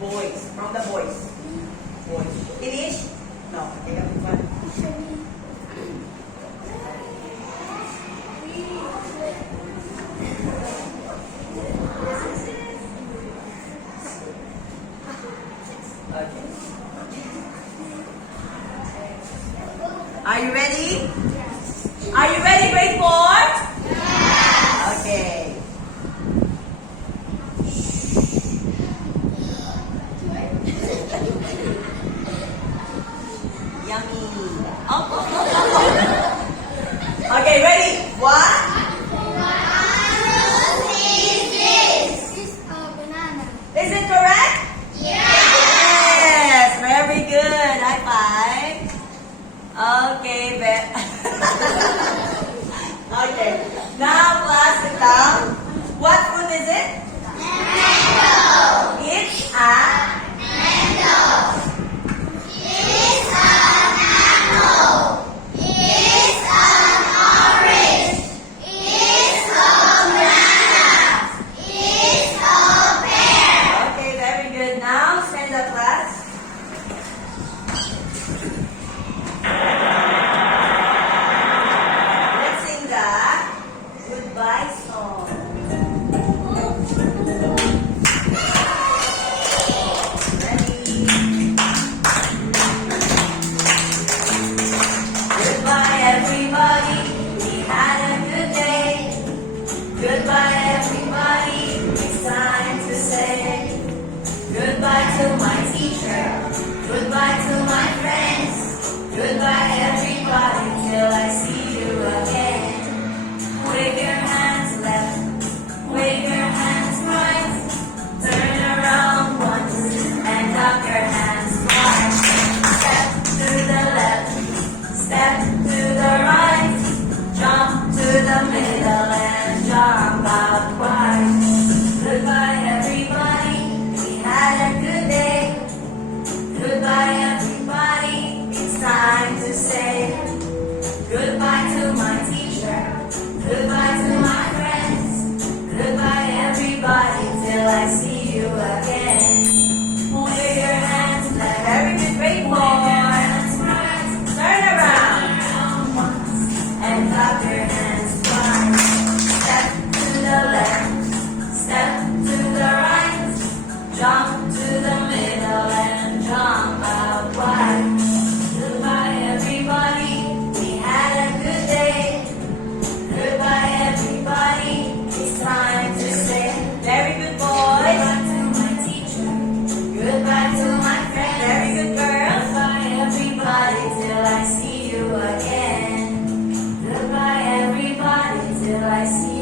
Boys. From the boys. Boys. Finish? No. Okay, one. Okay. Are you ready? Are you ready, grade 4? Yes. Okay. Yummy. Okay, ready? What? It's a banana. Is it correct? Yes, very good. High five. Okay, okay. Now, class, sit down. What fruit is it? Mango. It's a Mango. It's a mango. It's an orange. It's a banana. It's a pear. okay, very good. Now, stand up, class. Let's sing the goodbye song. Ready? Goodbye, everybody. We had a good day. Goodbye, everybody. It's time to say goodbye to my teacher. Goodbye to my friends. Goodbye, everybody, till I see you again. Wave your hands left, wave your hands right. Turn around once and up your hands twice. Step to the left, step to the right. Jump to the middle and jump out wide. Goodbye, everybody. We had a good day. Goodbye, everybody. It's time to say goodbye to my teacher. Goodbye to my friends. Goodbye, everybody, till I see you again. Wave your hands left. Very good, great boy. Turn around. And clap your hands twice. Step to the left. Step to the right. Jump to the middle and jump out wide. Goodbye, everybody. We had a good day. Goodbye, everybody. It's time to say very good, boys. Goodbye to my teacher. Goodbye to my friends. Very good, girls. Goodbye, everybody, till I see you again. Goodbye, everybody, till I see